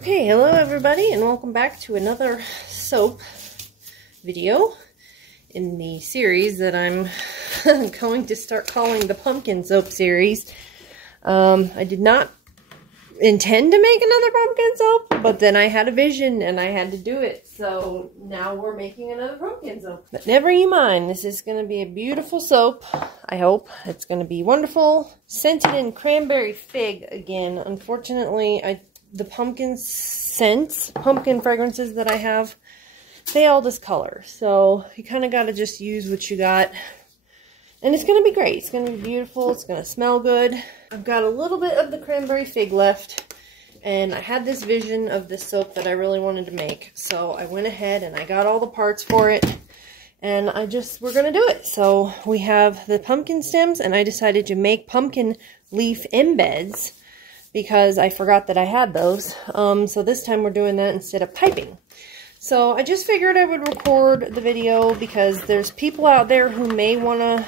Okay, hello everybody and welcome back to another soap video in the series that I'm going to start calling the pumpkin soap series. I did not intend to make another pumpkin soap, but then I had a vision and I had to do it. So now we're making another pumpkin soap. But never you mind, this is going to be a beautiful soap. I hope it's going to be wonderful. Scented in cranberry fig again. Unfortunately, the pumpkin scents, pumpkin fragrances that I have, they all discolor. So you kind of got to just use what you got. And it's going to be great. It's going to be beautiful. It's going to smell good. I've got a little bit of the cranberry fig left. And I had this vision of this soap that I really wanted to make. So I went ahead and I got all the parts for it. And we're going to do it. So we have the pumpkin stems. And I decided to make pumpkin leaf embeds, because I forgot that I had those. So this time we're doing that instead of piping. So I just figured I would record the video because there's people out there who may want to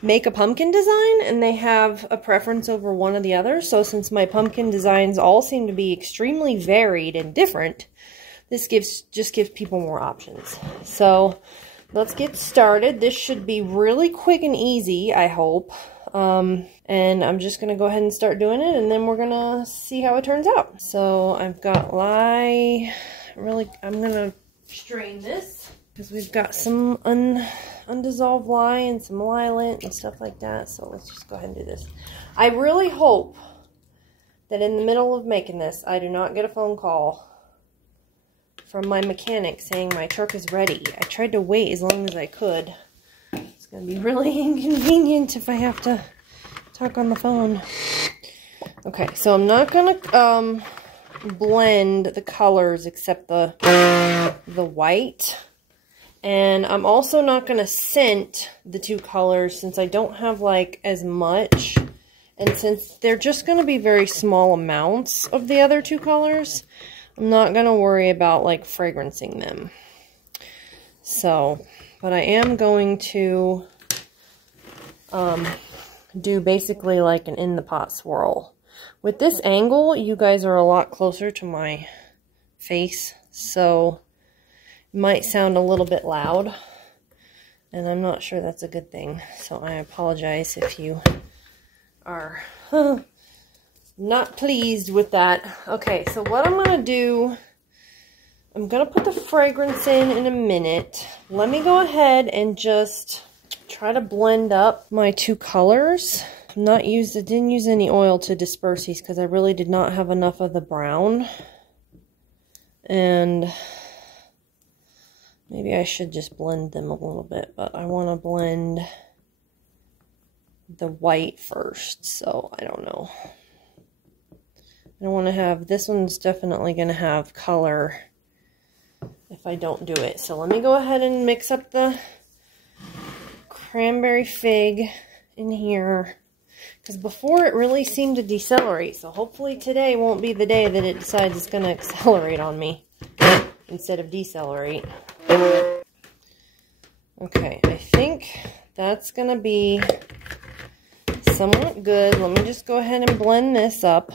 make a pumpkin design and they have a preference over one or the other. So since my pumpkin designs all seem to be extremely varied and different, this just gives people more options. So let's get started. This should be really quick and easy, I hope. And I'm just going to go ahead and start doing it, and then we're going to see how it turns out. So I've got lye. I'm going to strain this because we've got some undissolved lye and some lye lint and stuff like that. So let's just go ahead and do this. I really hope that in the middle of making this, I do not get a phone call from my mechanic saying my truck is ready. I tried to wait as long as I could. It's going to be really inconvenient if I have to talk on the phone. Okay, so I'm not going to blend the colors except the white. And I'm also not going to scent the two colors since I don't have like as much. And since they're just going to be very small amounts of the other two colors, I'm not going to worry about like fragrancing them. So, but I am going to do basically like an in the pot swirl. With this angle, you guys are a lot closer to my face, so it might sound a little bit loud, and I'm not sure that's a good thing. So I apologize if you are not pleased with that. Okay, so what I'm going to do, I'm going to put the fragrance in a minute. Let me go ahead and just try to blend up my two colors. I didn't use any oil to disperse these because I really did not have enough of the brown. And maybe I should just blend them a little bit, but I want to blend the white first, so I don't know. I don't want to have, this one's definitely going to have color if I don't do it. So let me go ahead and mix up the cranberry fig in here, because before it really seemed to decelerate, so hopefully today won't be the day that it decides it's going to accelerate on me instead of decelerate. Okay, I think that's going to be somewhat good. Let me just go ahead and blend this up,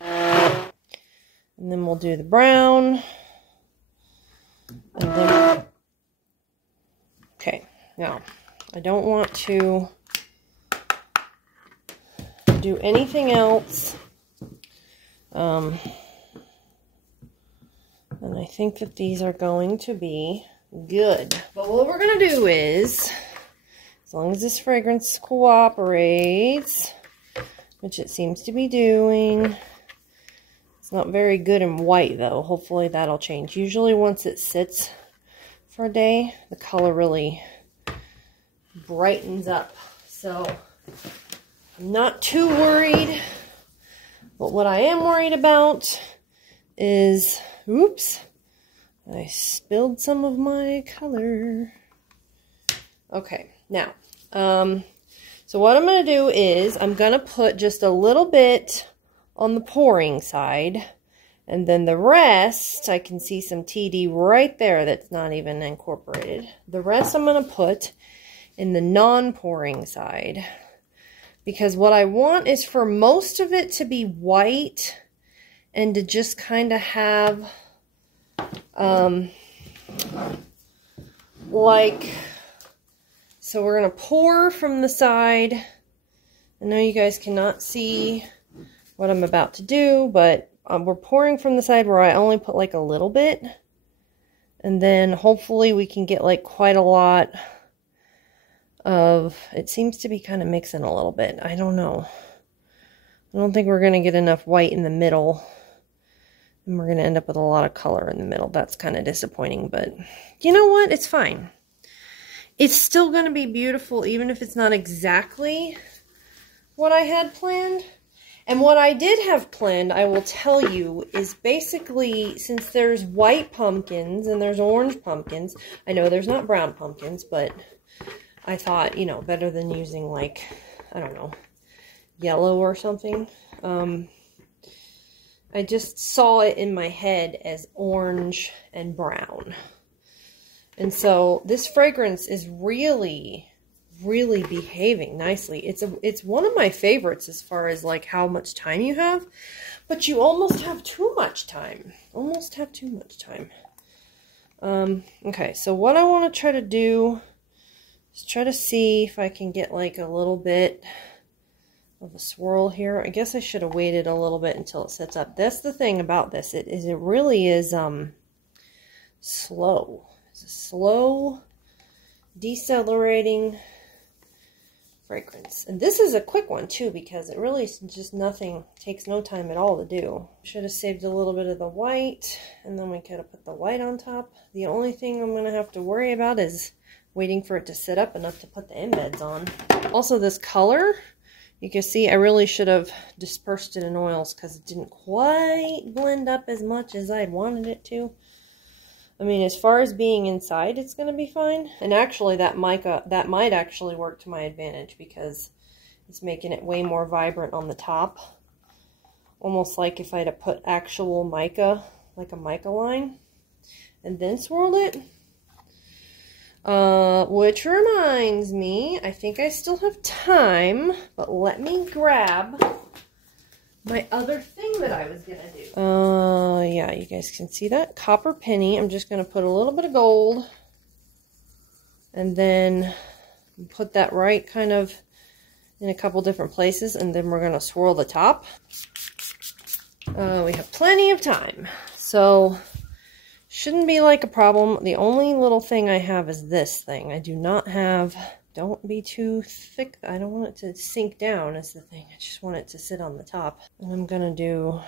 and then we'll do the brown, and then, okay, now I don't want to do anything else. And I think that these are going to be good. But what we're going to do is, as long as this fragrance cooperates, which it seems to be doing, it's not very good in white though. Hopefully that'll change. Usually once it sits for a day, the color really brightens up. So I'm not too worried, but what I am worried about is, oops, I spilled some of my color. Okay, now, so what I'm going to do is I'm going to put just a little bit on the pouring side, and then the rest, I can see some TD right there that's not even incorporated. The rest I'm going to put in the non-pouring side, because what I want is for most of it to be white and to just kind of have like, so we're going to pour from the side. I know you guys cannot see what I'm about to do, but we're pouring from the side where I only put like a little bit. And then hopefully we can get like quite a lot of, it seems to be kind of mixing a little bit. I don't know. I don't think we're going to get enough white in the middle. And we're going to end up with a lot of color in the middle. That's kind of disappointing, but you know what? It's fine. It's still going to be beautiful, even if it's not exactly what I had planned. And what I did have planned, I will tell you, is basically, since there's white pumpkins and there's orange pumpkins, I know there's not brown pumpkins, but I thought, you know, better than using like, I don't know, yellow or something. I just saw it in my head as orange and brown. And so this fragrance is really behaving nicely. It's one of my favorites as far as like how much time you have, but you almost have too much time. Almost have too much time. Okay, so what I want to try to do is try to see if I can get like a little bit of a swirl here. I guess I should have waited a little bit until it sets up. That's the thing about this. It really is slow. It's a slow decelerating fragrance. And this is a quick one too, because it really is just nothing, takes no time at all to do. Should have saved a little bit of the white, and then we could have put the white on top. The only thing I'm going to have to worry about is waiting for it to sit up enough to put the embeds on. Also, this color, you can see I really should have dispersed it in oils because it didn't quite blend up as much as I'd wanted it to. I mean, as far as being inside, it's going to be fine. And actually, that mica, that might actually work to my advantage because it's making it way more vibrant on the top. Almost like if I'd have put actual mica, like a mica line, and then swirled it. Which reminds me, I think I still have time, but let me grab my other thing that I was going to do. Yeah, you guys can see that. Copper penny. I'm just going to put a little bit of gold. And then put that right kind of in a couple different places. And then we're going to swirl the top. We have plenty of time. So, shouldn't be like a problem. The only little thing I have is this thing. I do not have... Don't be too thick. I don't want it to sink down is the thing. I just want it to sit on the top. And I'm going to do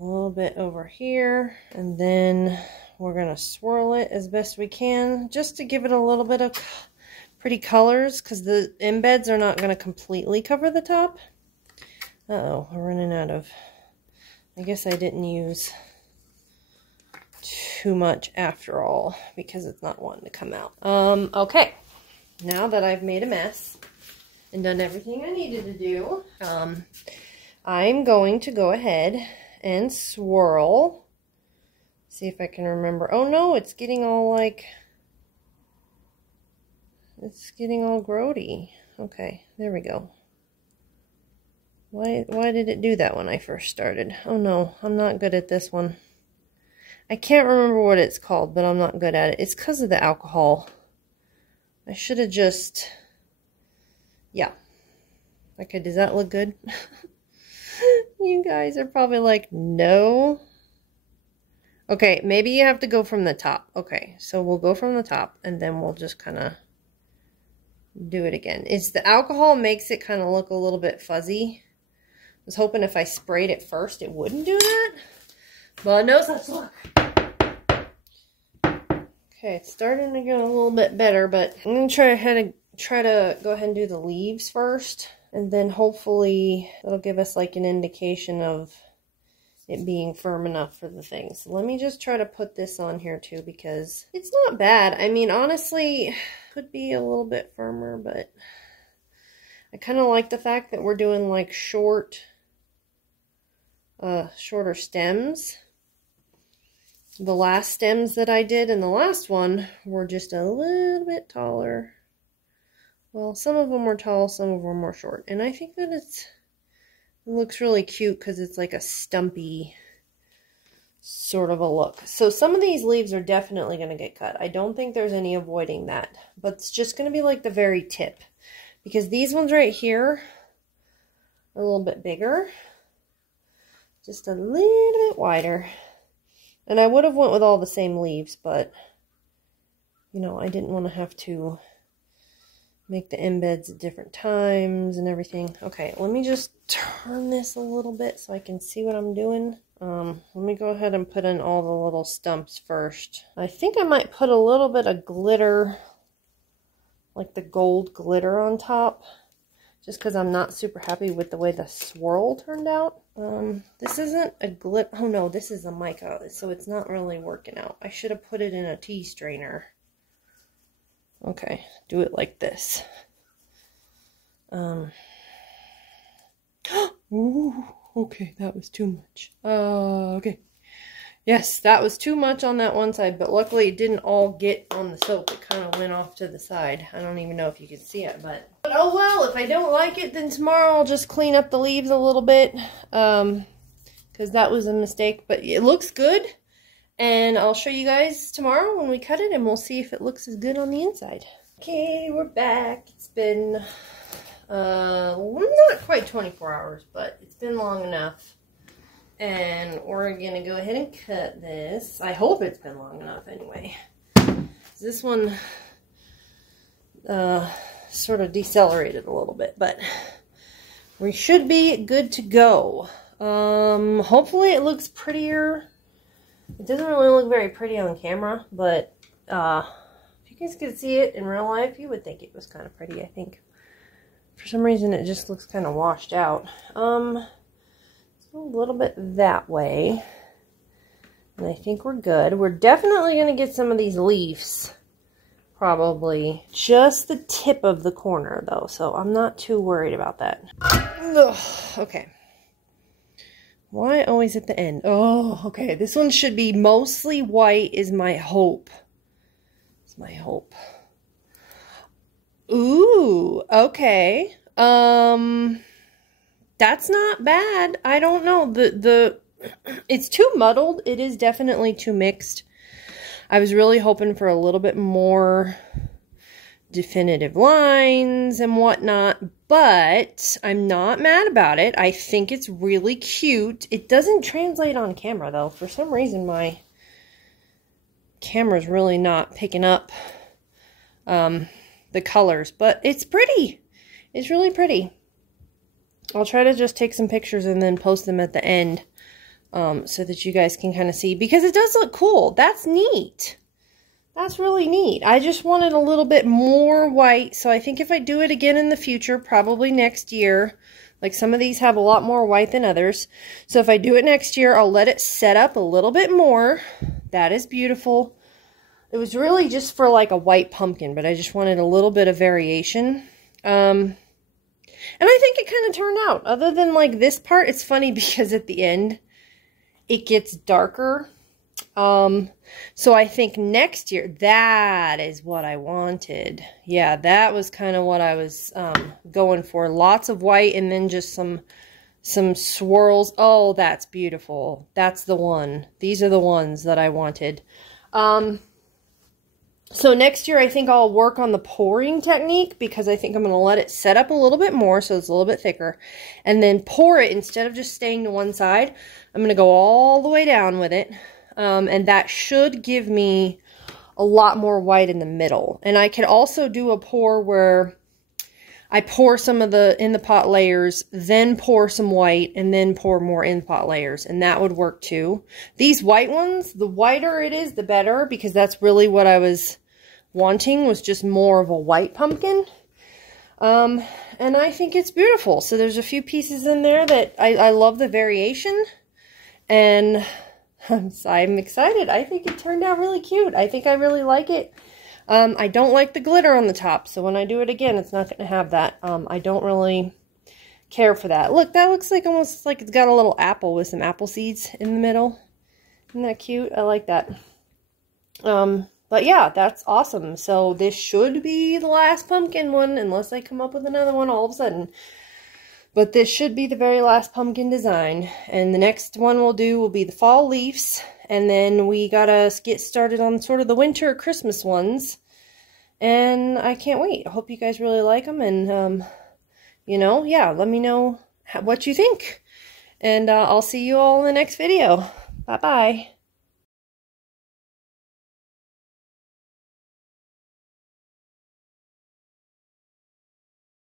a little bit over here. And then we're going to swirl it as best we can. Just to give it a little bit of pretty colors. Because the embeds are not going to completely cover the top. Uh-oh, we're running out of... I guess I didn't use too much after all. Because it's not wanting to come out. Okay. Now that I've made a mess and done everything I needed to do, I'm going to go ahead and swirl. See if I can remember. Oh no, it's getting all like, it's getting all grody. Okay, there we go. Why did it do that when I first started? Oh no, I'm not good at this one. I can't remember what it's called, but I'm not good at it. It's because of the alcohol. I should have just, yeah. Okay, does that look good? You guys are probably like, no. Okay, maybe you have to go from the top. Okay, so we'll go from the top, and then we'll just kind of do it again. It's the alcohol makes it kind of look a little bit fuzzy. I was hoping if I sprayed it first, it wouldn't do that. But no such luck. Okay, it's starting to get a little bit better, but I'm going to try to go ahead and do the leaves first. And then hopefully it'll give us like an indication of it being firm enough for the thing. So let me just try to put this on here too, because it's not bad. I mean, honestly, could be a little bit firmer, but I kind of like the fact that we're doing like shorter stems. The last stems that I did in the last one were just a little bit taller. Well, some of them were tall, some of them were short. And I think that it looks really cute because it's like a stumpy sort of a look. So some of these leaves are definitely going to get cut. I don't think there's any avoiding that, but it's just going to be like the very tip, because these ones right here are a little bit bigger, just a little bit wider. And I would have went with all the same leaves, but you know, I didn't want to have to make the embeds at different times and everything. Okay, let me just turn this a little bit so I can see what I'm doing. Let me go ahead and put in all the little stumps first. I think I might put a little bit of glitter, like the gold glitter on top, just because I'm not super happy with the way the swirl turned out. This isn't a glitter. Oh no, this is a mica, so it's not really working out. I should have put it in a tea strainer. Okay, do it like this. Ooh, okay, that was too much. Okay. Yes, that was too much on that one side, but luckily it didn't all get on the soap. It kind of went off to the side. I don't even know if you can see it, but oh well, if I don't like it, then tomorrow I'll just clean up the leaves a little bit, because that was a mistake, but it looks good. And I'll show you guys tomorrow when we cut it, and we'll see if it looks as good on the inside. Okay, we're back. It's been, not quite 24 hours, but it's been long enough. And we're going to go ahead and cut this. I hope it's been long enough anyway. This one sort of decelerated a little bit, but we should be good to go. Hopefully it looks prettier. It doesn't really look very pretty on camera, but if you guys could see it in real life, you would think it was kind of pretty, I think. For some reason, it just looks kind of washed out. A little bit that way. And I think we're good. We're definitely going to get some of these leaves. Probably just the tip of the corner, though. So I'm not too worried about that. Ugh, okay. Why always at the end? Oh, okay. This one should be mostly white is my hope. It's my hope. Ooh, okay. That's not bad. I don't know. It's too muddled. It is definitely too mixed. I was really hoping for a little bit more definitive lines and whatnot, but I'm not mad about it. I think it's really cute. It doesn't translate on camera though. For some reason my camera's really not picking up the colors, but it's pretty. It's really pretty. I'll try to just take some pictures and then post them at the end so that you guys can kind of see, because it does look cool. That's neat. That's really neat. I just wanted a little bit more white, so I think if I do it again in the future, probably next year, like some of these have a lot more white than others, so if I do it next year, I'll let it set up a little bit more. That is beautiful. It was really just for like a white pumpkin, but I just wanted a little bit of variation. And I think it kind of turned out. Other than like this part, it's funny because at the end, it gets darker. So I think next year, that is what I wanted. Yeah, that was kind of what I was going for. Lots of white and then just some swirls. Oh, that's beautiful. That's the one. These are the ones that I wanted. So next year, I think I'll work on the pouring technique, because I think I'm going to let it set up a little bit more so it's a little bit thicker. And then pour it, instead of just staying to one side, I'm going to go all the way down with it. And that should give me a lot more white in the middle. And I could also do a pour where I pour some of the in the pot layers, then pour some white, and then pour more in pot layers. And that would work too. These white ones, the whiter it is, the better, because that's really what I was wanting, was just more of a white pumpkin. And I think it's beautiful. So there's a few pieces in there that I love the variation. And I'm excited. I think it turned out really cute. I think I really like it. I don't like the glitter on the top, so when I do it again, it's not going to have that. I don't really care for that. Look, that looks like almost like it's got a little apple with some apple seeds in the middle. Isn't that cute? I like that. But yeah, that's awesome. So this should be the last pumpkin one, unless I come up with another one all of a sudden. But this should be the very last pumpkin design. And the next one we'll do will be the fall leaves. And then we gotta get started on sort of the winter Christmas ones. And I can't wait. I hope you guys really like them. And, you know, yeah, let me know what you think. And I'll see you all in the next video. Bye-bye.